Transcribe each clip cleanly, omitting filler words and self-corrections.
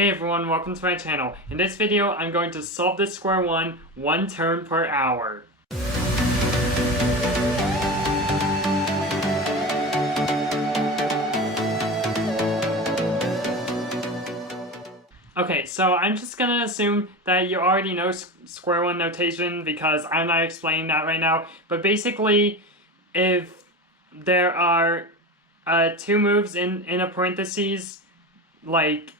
Hey everyone, welcome to my channel. In this video, I'm going to solve this Square-1 one turn per hour. Okay, so I'm just gonna assume that you already know Square-1 notation because I'm not explaining that right now. But basically, if there are two moves in a parentheses, like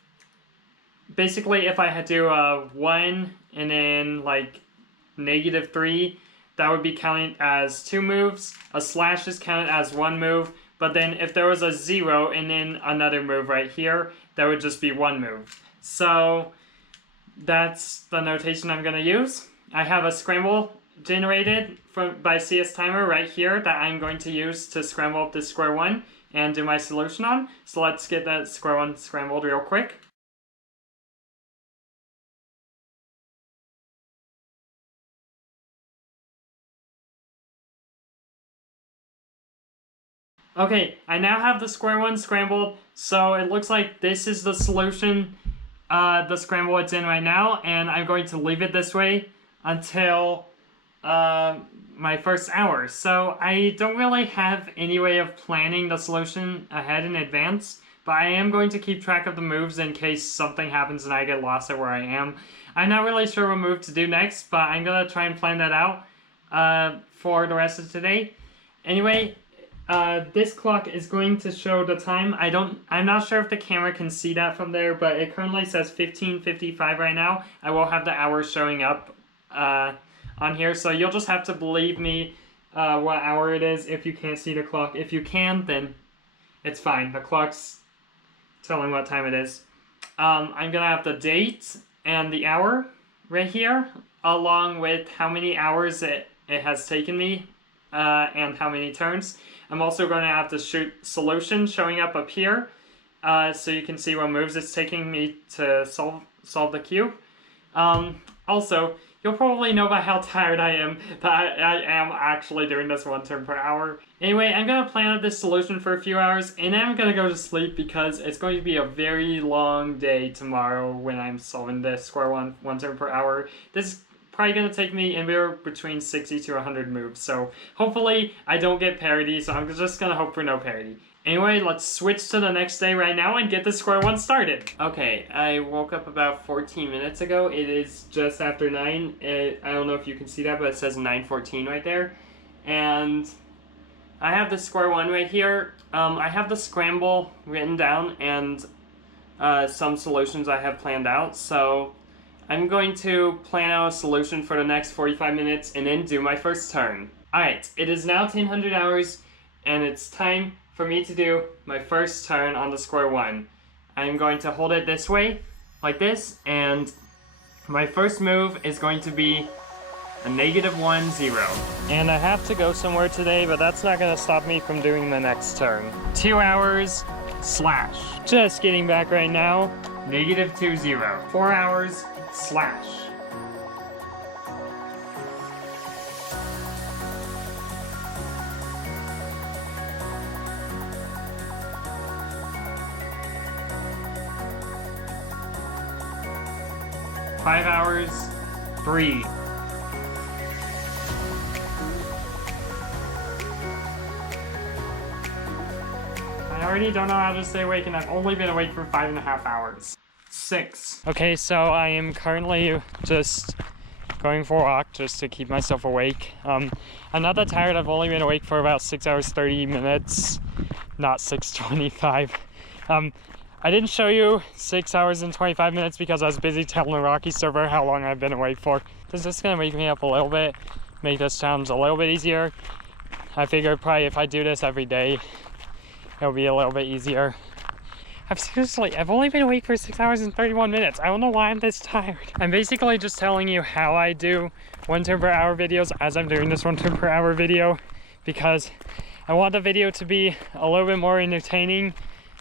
basically if I had to do a 1 and then like -3, that would be counted as two moves. A slash is counted as one move. But then if there was a 0 and then another move right here, that would just be one move. So that's the notation I'm going to use. I have a scramble generated by CS Timer right here that I'm going to use to scramble up this Square-1 and do my solution on. So let's get that Square-1 scrambled real quick. Okay, I now have the Square-1 scrambled, so it looks like this is the solution, the scramble it's in right now, and I'm going to leave it this way until my first hour. So I don't really have any way of planning the solution ahead in advance, but I am going to keep track of the moves in case something happens and I get lost at where I am. I'm not really sure what move to do next, but I'm going to try and plan that out for the rest of today. Anyway, this clock is going to show the time. I'm not sure if the camera can see that from there, but it currently says 15:55 right now. I will have the hours showing up on here, so you'll just have to believe me what hour it is if you can't see the clock. If you can, then it's fine. The clock's telling what time it is. I'm gonna have the date and the hour right here, along with how many hours it has taken me and how many turns. I'm also going to have the solution showing up here, so you can see what moves it's taking me to solve the cube. Also, you'll probably know by how tired I am that I am actually doing this one turn per hour. Anyway, I'm going to plan out this solution for a few hours, and then I'm going to go to sleep because it's going to be a very long day tomorrow when I'm solving this Square-1 one turn per hour. This is probably going to take me anywhere between 60 to 100 moves, so hopefully I don't get parity, so I'm just going to hope for no parity. Anyway, let's switch to the next day right now and get the Square-1 started. Okay, I woke up about 14 minutes ago. It is just after 9. I don't know if you can see that, but it says 9:14 right there. And I have the Square-1 right here. I have the scramble written down and some solutions I have planned out, so I'm going to plan out a solution for the next 45 minutes and then do my first turn. Alright, it is now 1000 hours and it's time for me to do my first turn on the Square-1. I'm going to hold it this way, like this, and my first move is going to be a -1, 0. And I have to go somewhere today, but that's not going to stop me from doing the next turn. 2 hours, slash. Just getting back right now, -2, 0. 4 hours, slash. Five hours, 3. I already don't know how to stay awake, and I've only been awake for 5.5 hours. 6. Okay, so I am currently just going for a walk just to keep myself awake. I'm not that tired. I've only been awake for about 6 hours 30 minutes, not 6:25. I didn't show you 6 hours and 25 minutes because I was busy telling the Rocky server how long I've been awake for. This is gonna wake me up a little bit, make this challenge a little bit easier. I figured probably if I do this every day, it'll be a little bit easier. I've only been awake for 6 hours and 31 minutes. I don't know why I'm this tired. I'm basically just telling you how I do one turn per hour videos as I'm doing this one turn per hour video, because I want the video to be a little bit more entertaining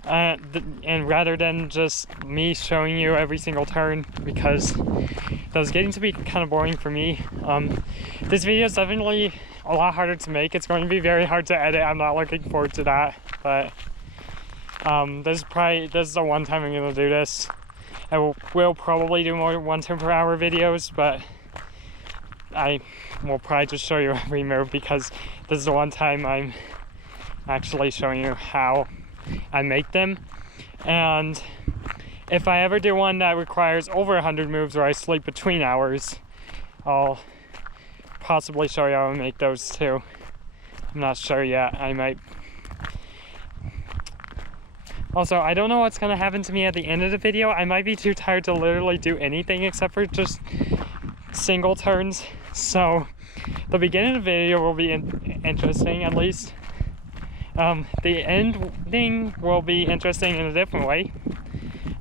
and rather than just me showing you every single turn, because that was getting to be kind of boring for me. This video is definitely a lot harder to make. It's going to be very hard to edit. I'm not looking forward to that, but this is the one time I'm gonna do this. will probably do more 1 turn per hour videos, but I will probably just show you every move because this is the one time I'm actually showing you how I make them. And if I ever do one that requires over 100 moves where I sleep between hours, I'll possibly show you how I make those too. I'm not sure yet. I might. Also, I don't know what's gonna happen to me at the end of the video. I might be too tired to literally do anything except for just single turns. So the beginning of the video will be interesting, at least. The ending will be interesting in a different way.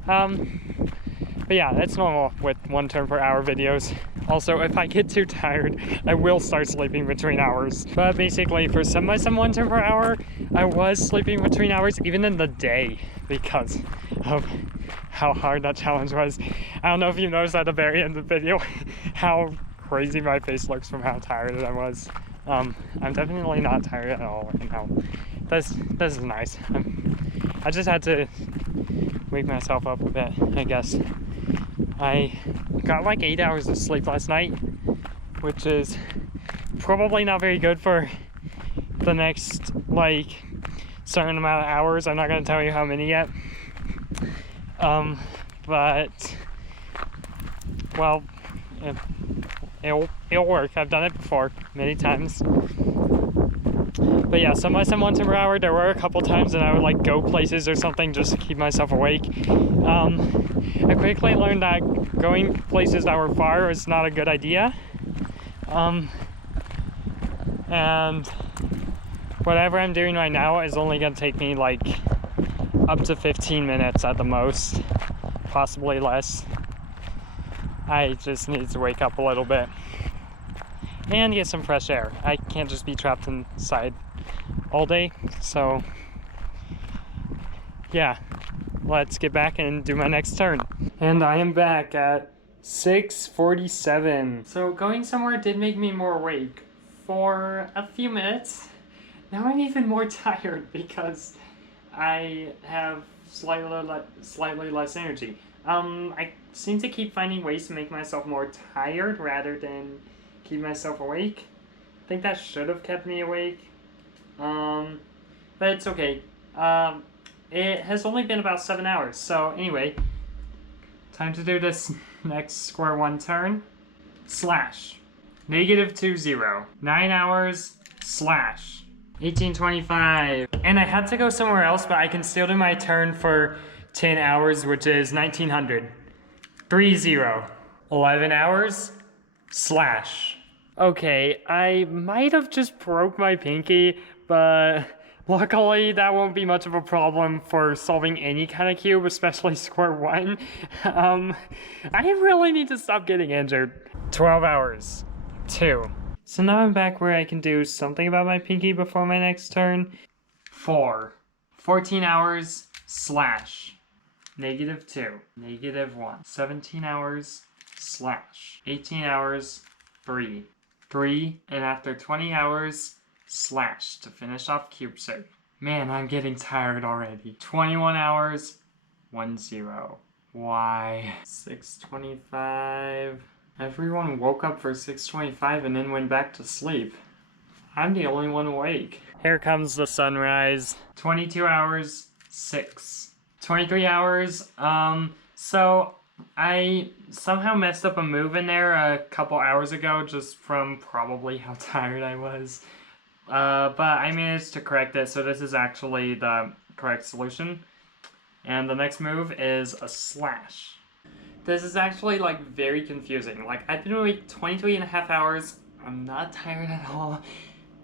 But yeah, that's normal with 1 turn per hour videos. Also, if I get too tired, I will start sleeping between hours. But basically, for some 1 turn per hour, I was sleeping between hours, even in the day, because of how hard that challenge was. I don't know if you noticed at the very end of the video how crazy my face looks from how tired I was. I'm definitely not tired at all right now. This is nice. I just had to wake myself up a bit, I guess. I got like 8 hours of sleep last night, which is probably not very good for the next like certain amount of hours. I'm not going to tell you how many yet. But well, it'll work. I've done it before many times. But yeah, some 1 turn per hour, there were a couple times that I would like go places or something just to keep myself awake. I quickly learned that going places that were far is not a good idea. And whatever I'm doing right now is only gonna take me like up to 15 minutes at the most, possibly less. I just need to wake up a little bit and get some fresh air. I can't just be trapped inside all day, so yeah, let's get back and do my next turn. And I am back at 6:47. So going somewhere did make me more awake for a few minutes. Now I'm even more tired because I have slightly less energy. I seem to keep finding ways to make myself more tired rather than keep myself awake. I think that should have kept me awake. But it's okay. It has only been about 7 hours. So anyway, time to do this next Square-1 turn. Slash. -20. 9 hours. Slash. 1825. And I had to go somewhere else, but I can still do my turn for 10 hours, which is 1900. 30. 11 hours. Slash. Okay, I might have just broke my pinky, but luckily that won't be much of a problem for solving any kind of cube, especially Square-1. I really need to stop getting injured. 12 hours. 2. So now I'm back where I can do something about my pinky before my next turn. 4. 14 hours. Slash. -2. -1. 17 hours. Slash. 18 hours. 3. 3, and after 20 hours, slash to finish off CubeSat. Man, I'm getting tired already. 21 hours, 10. Why? 6:25. Everyone woke up for 6:25 and then went back to sleep. I'm the only one awake. Here comes the sunrise. 22 hours, 6. 23 hours, so I somehow messed up a move in there a couple hours ago just from probably how tired I was. But I managed to correct it, so this is actually the correct solution. And the next move is a slash. This is actually like very confusing. Like I've been awake 23.5 hours. I'm not tired at all.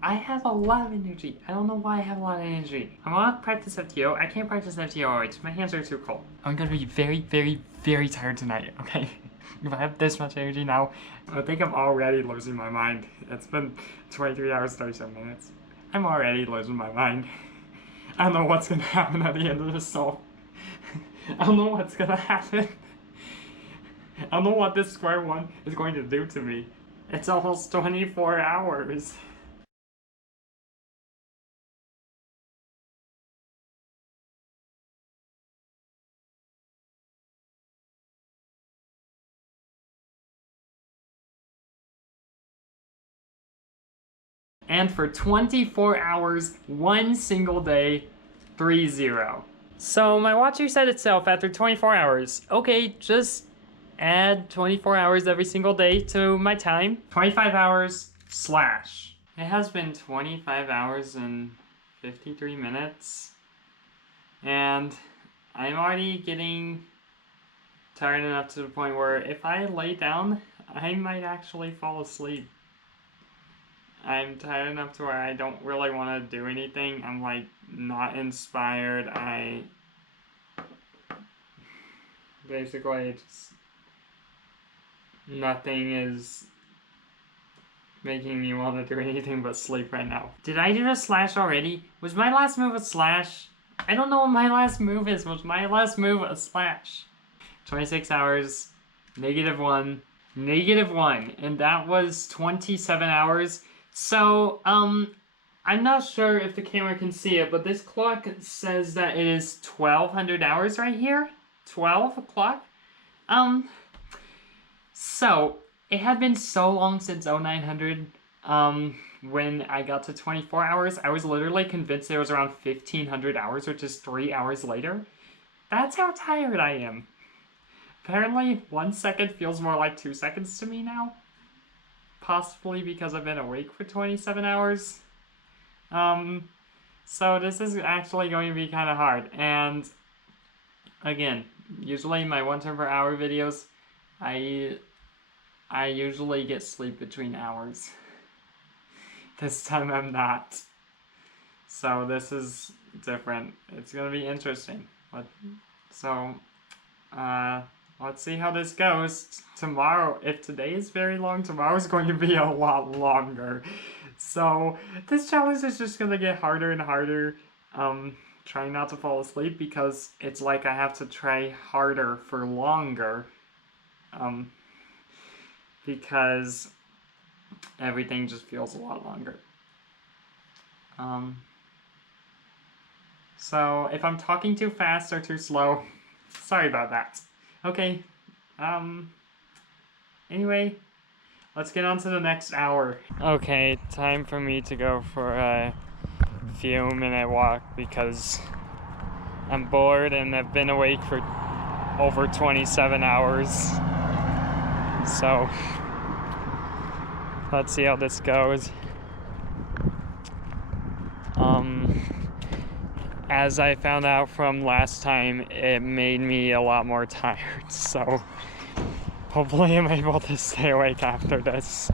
I have a lot of energy. I don't know why I have a lot of energy. I want to practice FTO. I can't practice FTO always. My hands are too cold. I'm gonna be very, very, very tired tonight, okay? If I have this much energy now, I think I'm already losing my mind. It's been 23 hours, 37 minutes. I'm already losing my mind. I don't know what's gonna happen at the end of this solve. I don't know what's gonna happen. I don't know what this Square-1 is going to do to me. It's almost 24 hours. And for 24 hours, one single day, 3-0. So my watch reset itself after 24 hours. Okay, just add 24 hours every single day to my time. 25 hours slash. It has been 25 hours and 53 minutes. And I'm already getting tired enough to the point where if I lay down, I might actually fall asleep. I'm tired enough to where I don't really want to do anything. I'm like not inspired. Basically just nothing is making me want to do anything but sleep right now. Did I do the slash already? Was my last move a slash? I don't know what my last move is. Was my last move a slash? 26 hours, -1, -1, and that was 27 hours. So, I'm not sure if the camera can see it, but this clock says that it is 1200 hours right here. 12 o'clock. So, it had been so long since 0900, when I got to 24 hours, I was literally convinced it was around 1500 hours, which is 3 hours later. That's how tired I am. Apparently, 1 second feels more like 2 seconds to me now. Possibly because I've been awake for 27 hours. So this is actually going to be kind of hard. And again, usually my 1 turn per hour videos, I usually get sleep between hours. This time I'm not. So this is different. It's going to be interesting. Let's see how this goes. Tomorrow, if today is very long, tomorrow's going to be a lot longer. So, this challenge is just going to get harder and harder. Trying not to fall asleep because it's like I have to try harder for longer. Because everything just feels a lot longer. So, if I'm talking too fast or too slow, sorry about that. Okay, anyway, let's get on to the next hour. Okay, time for me to go for a few minute walk because I'm bored and I've been awake for over 27 hours. So, let's see how this goes. As I found out from last time, it made me a lot more tired, so hopefully I'm able to stay awake after this.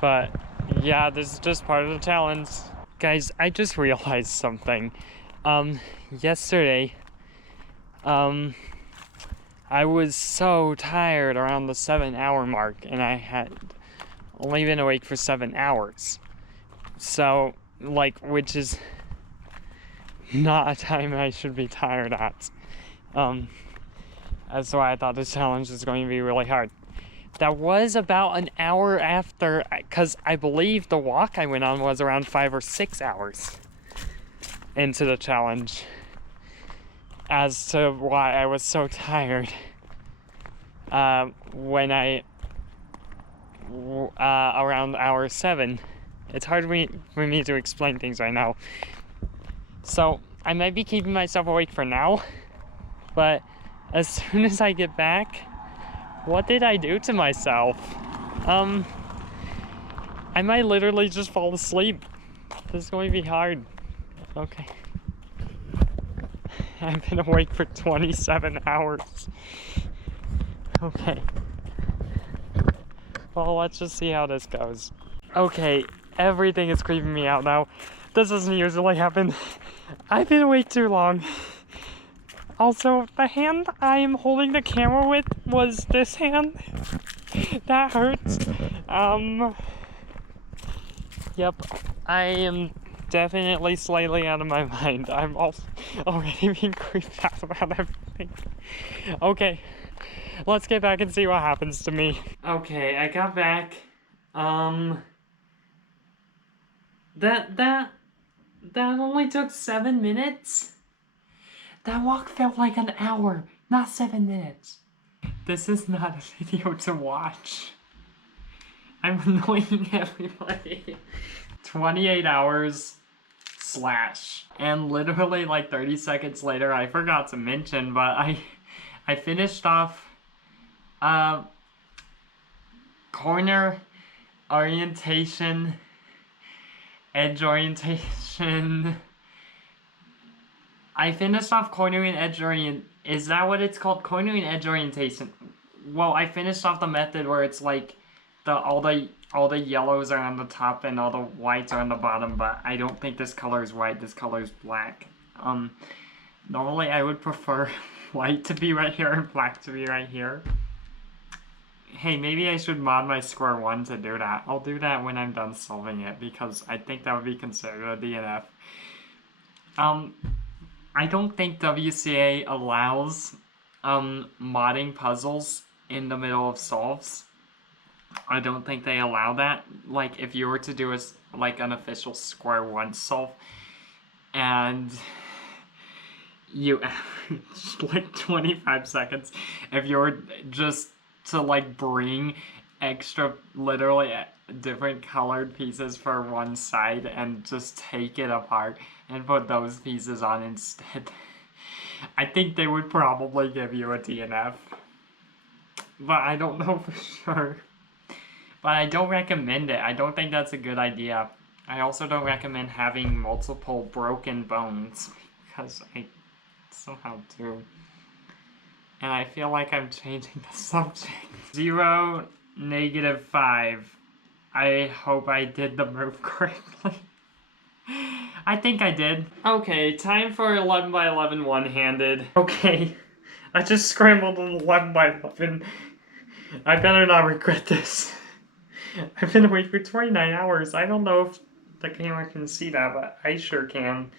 But yeah, this is just part of the challenge. Guys, I just realized something. Yesterday, I was so tired around the 7-hour mark, and I had only been awake for 7 hours. So, which is not a time I should be tired at. That's why I thought this challenge was going to be really hard. That was about an hour after, because I believe the walk I went on was around 5 or 6 hours into the challenge. As to why I was so tired when around hour 7. It's hard for me to explain things right now. So, I might be keeping myself awake for now, but as soon as I get back, what did I do to myself? I might literally just fall asleep. This is going to be hard. Okay. I've been awake for 27 hours. Okay. Well, let's just see how this goes. Okay, everything is creeping me out now. This doesn't usually happen. I've been awake too long. Also, the hand I am holding the camera with was this hand. That hurts. Yep, I am definitely slightly out of my mind. I'm already being creeped out about everything. Okay, let's get back and see what happens to me. Okay, I got back. That only took 7 minutes? That walk felt like an hour, not 7 minutes. This is not a video to watch. I'm annoying everybody. 28 hours slash. And literally like 30 seconds later, I forgot to mention, but I finished off corner orientation, edge orientation. I finished off corner and edge orient. Is that what it's called? Corner and edge orientation. Well, I finished off the method where it's like all the yellows are on the top and all the whites are on the bottom, but I don't think this color is white. This color is black. Normally I would prefer white to be right here and black to be right here. Hey, maybe I should mod my Square-1 to do that. I'll do that when I'm done solving it, because I think that would be considered a DNF. I don't think WCA allows modding puzzles in the middle of solves. I don't think they allow that. Like, if you were to do like an official Square-1 solve, and you average like 25 seconds, if you were just to like bring extra, literally different colored pieces for one side and just take it apart and put those pieces on instead, I think they would probably give you a DNF. But I don't know for sure. But I don't recommend it. I don't think that's a good idea. I also don't recommend having multiple broken bones, because I somehow do. And I feel like I'm changing the subject. 0, -5. I hope I did the move correctly. I think I did. Okay, time for 11 by 11 one-handed. Okay, I just scrambled an 11 by 11. I better not regret this. I've been awake for 29 hours. I don't know if the camera can see that, but I sure can.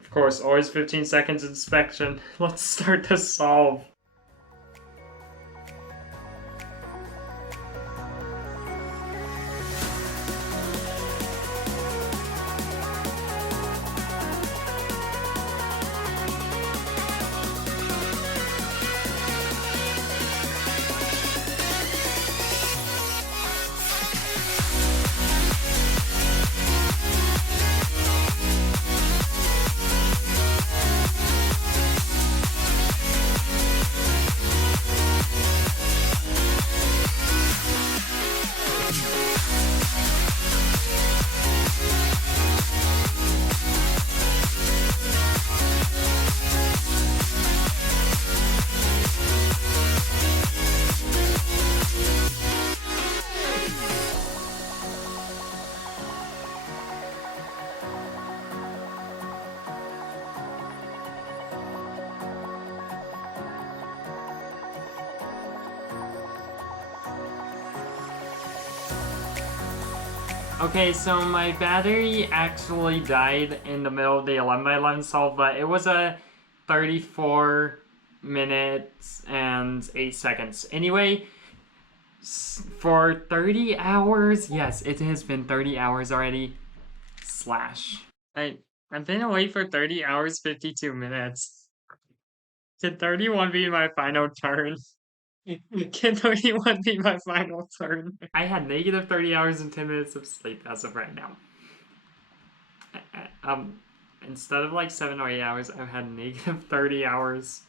Of course, always 15 seconds inspection. Let's start to solve. Okay, so my battery actually died in the middle of the 11 by 11 solve, but it was a 34 minutes and 8 seconds. Anyway, for 30 hours, yes, it has been 30 hours already, slash. I've been awake for 30 hours, 52 minutes. Can 31 be my final turn? Can 31 be my final turn? I had negative 30 hours and 10 minutes of sleep as of right now. Instead of like 7 or 8 hours, I've had negative 30 hours.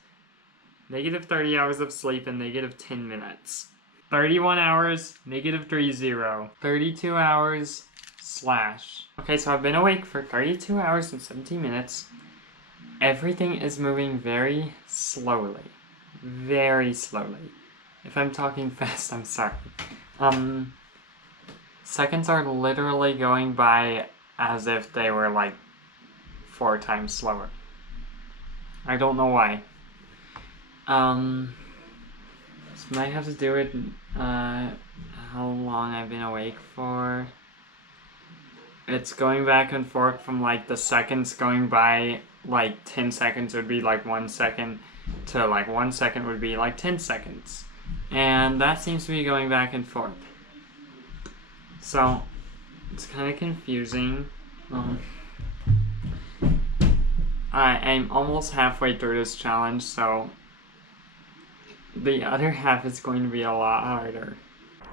Negative 30 hours of sleep and negative 10 minutes. 31 hours, negative 30. 32 hours, slash. Okay, so I've been awake for 32 hours and 17 minutes. Everything is moving very slowly. Very slowly. If I'm talking fast, I'm sorry. Seconds are literally going by as if they were like 4 times slower. I don't know why. This might have to do with how long I've been awake for. It's going back and forth from like the seconds going by, like 10 seconds would be like 1 second, to like 1 second would be like 10 seconds. And that seems to be going back and forth. So, it's kind of confusing. I'm almost halfway through this challenge, so the other half is going to be a lot harder.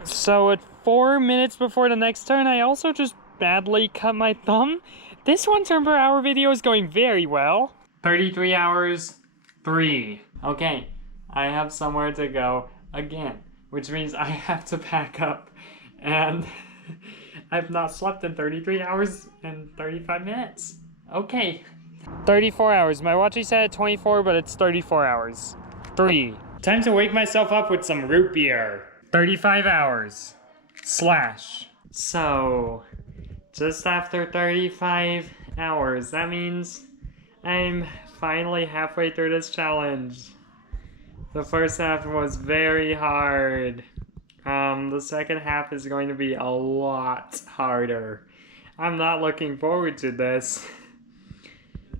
So at 4 minutes before the next turn, I also just badly cut my thumb. This 1 turn per hour video is going very well. 33 hours, 3. Okay, I have somewhere to go again, which means I have to pack up. And I've not slept in 33 hours and 35 minutes. Okay. 34 hours. My watch is set at 24, but it's 34 hours. 3. Time to wake myself up with some root beer. 35 hours. Slash. So, just after 35 hours, that means I'm finally halfway through this challenge. The first half was very hard. The second half is going to be a lot harder. I'm not looking forward to this.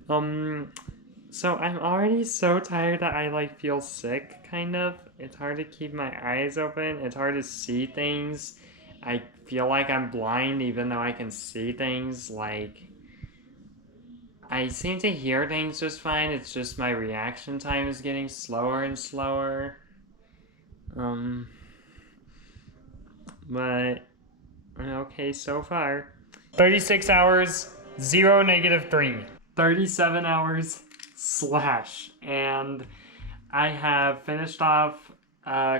So I'm already so tired that I like feel sick, kind of. It's hard to keep my eyes open. It's hard to see things. I feel like I'm blind even though I can see things. Like, I seem to hear things just fine. It's just my reaction time is getting slower and slower. But okay so far. 36 hours, 0, -3. 37 hours, slash. And I have finished off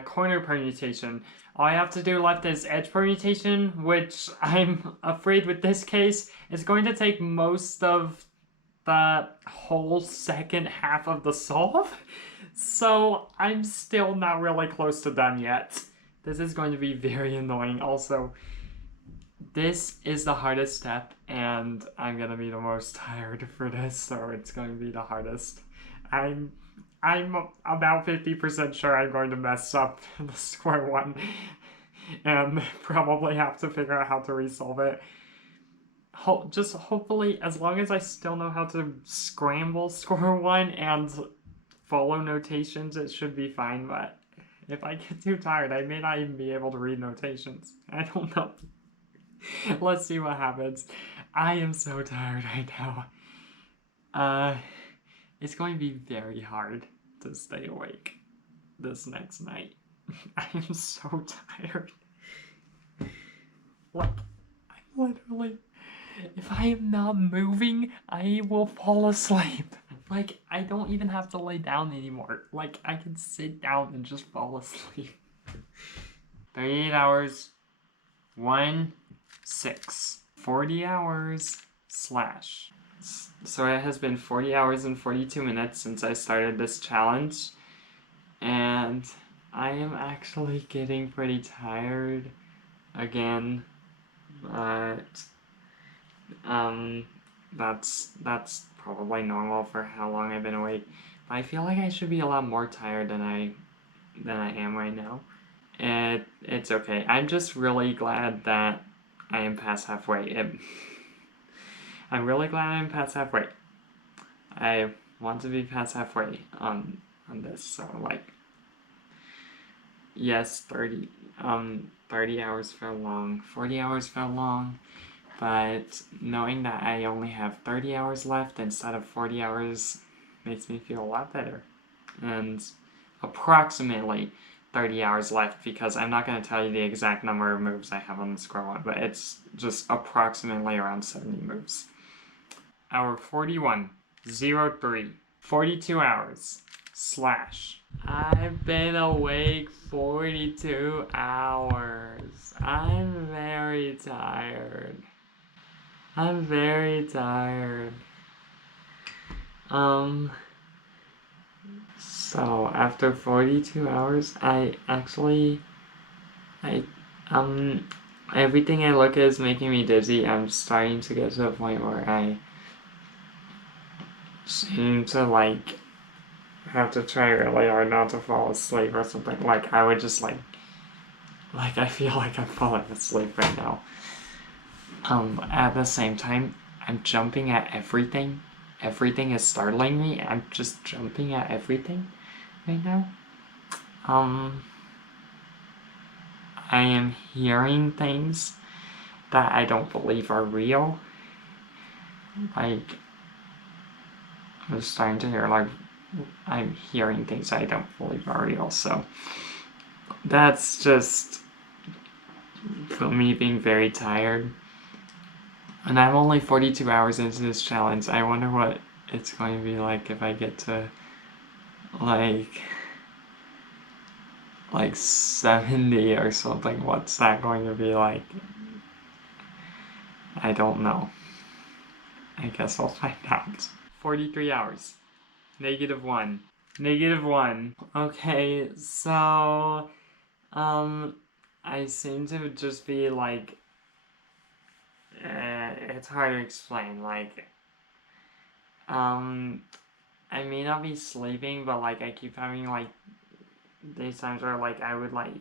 corner permutation. All I have to do left is edge permutation, which I'm afraid with this case is going to take most of the whole second half of the solve. So I'm still not really close to done yet. This is going to be very annoying. Also, this is the hardest step, and I'm gonna be the most tired for this, so it's going to be the hardest. I'm about 50% sure I'm going to mess up the Square-1 and probably have to figure out how to resolve it. Just hopefully, as long as I still know how to scramble Square-1 and follow notations, it should be fine, but if I get too tired, I may not even be able to read notations. I don't know. Let's see what happens. I am so tired right now. It's going to be very hard to stay awake this next night. I am so tired. Like, I'm literally... If I am not moving, I will fall asleep. Like, I don't even have to lay down anymore. Like, I can sit down and just fall asleep. 38 hours, 1, 6. 40 hours, slash. So it has been 40 hours and 42 minutes since I started this challenge. And I am actually getting pretty tired again. But... that's probably normal for how long I've been awake. But I feel like I should be a lot more tired than I am right now. And it's okay. I'm just really glad that I am past halfway. I'm really glad I'm past halfway. I want to be past halfway on this, so like, yes, 30 hours felt long, 40 hours felt long. But knowing that I only have 30 hours left instead of 40 hours makes me feel a lot better. And approximately 30 hours left, because I'm not going to tell you the exact number of moves I have on the Square-1, but it's just approximately around 70 moves. Hour 41, 03, 42 hours, slash. I've been awake 42 hours. I'm very tired. I'm very tired. So after 42 hours, everything I look at is making me dizzy. I'm starting to get to the point where I seem to like have to try really hard not to fall asleep or something. Like I would just like I feel like I'm falling asleep right now. At the same time, I'm jumping at everything. Everything is startling me. I'm just jumping at everything right now. I am hearing things that I don't believe are real. Like, I'm starting to hear like I'm hearing things I don't believe are real, so that's just for me being very tired. And I'm only 42 hours into this challenge. I wonder what it's going to be like if I get to like 70 or something. What's that going to be like? I don't know. I guess I'll find out. 43 hours. -1. -1. Okay, so I seem to just be like it's hard to explain, like I may not be sleeping, but like I keep having like these times where like I would like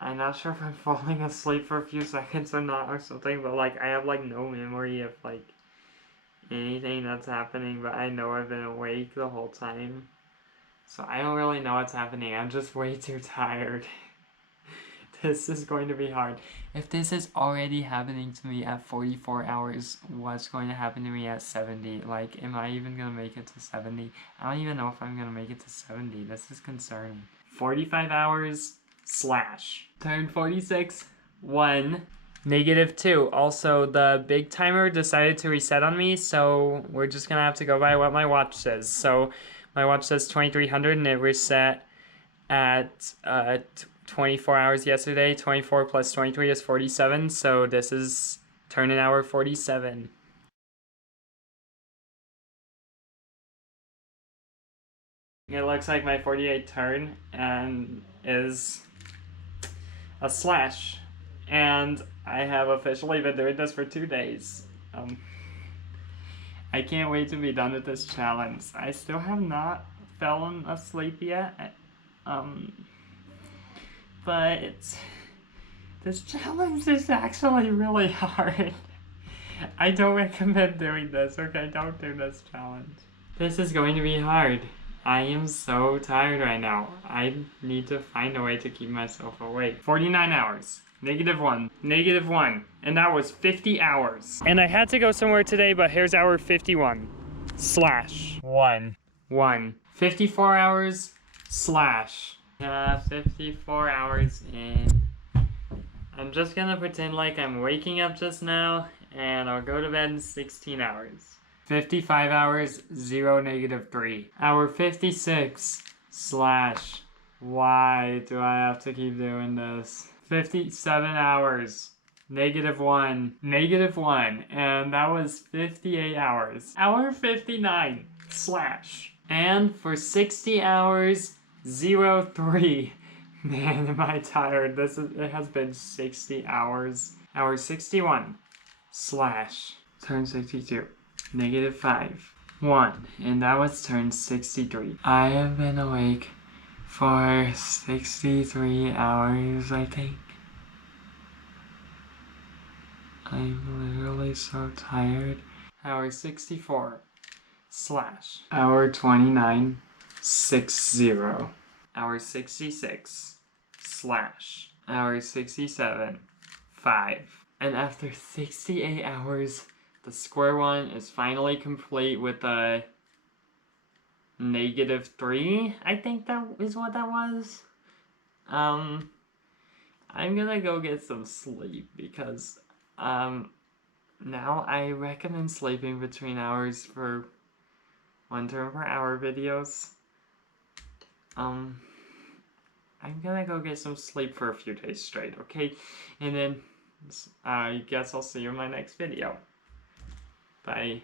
I'm not sure if I'm falling asleep for a few seconds or not or something, but like I have like no memory of like anything that's happening, but I know I've been awake the whole time. So I don't really know what's happening. I'm just way too tired. This is going to be hard. If this is already happening to me at 44 hours, what's going to happen to me at 70? Like, am I even going to make it to 70? I don't even know if I'm going to make it to 70. This is concerning. 45 hours / turn 46, 1, -2. Also, the big timer decided to reset on me, so we're just going to have to go by what my watch says. So, my watch says 2300 and it reset at 24 hours yesterday. 24 plus 23 is 47, so this is turn in hour 47. It looks like my 48 turn and is a / and I have officially been doing this for 2 days. I can't wait to be done with this challenge. I still have not fallen asleep yet. But this challenge is actually really hard. I don't recommend doing this, okay? Don't do this challenge. This is going to be hard. I am so tired right now. I need to find a way to keep myself awake. 49 hours. -1. -1. And that was 50 hours. And I had to go somewhere today, but here's hour 51. / 1. 54 hours / 54 hours in. I'm just gonna pretend like I'm waking up just now, and I'll go to bed in 16 hours. 55 hours, 0 -3. Hour 56 / why do I have to keep doing this? 57 hours, -1. -1, and that was 58 hours. Hour 59 / and for 60 hours, 0-3. Man, am I tired. It has been 60 hours. Hour 61 / turn 62. -5. 1. And that was turn 63. I have been awake for 63 hours, I think. I'm literally so tired. Hour 64 / hour 29 60. Hour 66 / hour 67 5. And after 68 hours, the Square-1 is finally complete with a -3. I think that is what that was. I'm gonna go get some sleep because now I recommend sleeping between hours for 1 turn per hour videos. I'm gonna go get some sleep for a few days straight, okay? And then I guess I'll see you in my next video. Bye.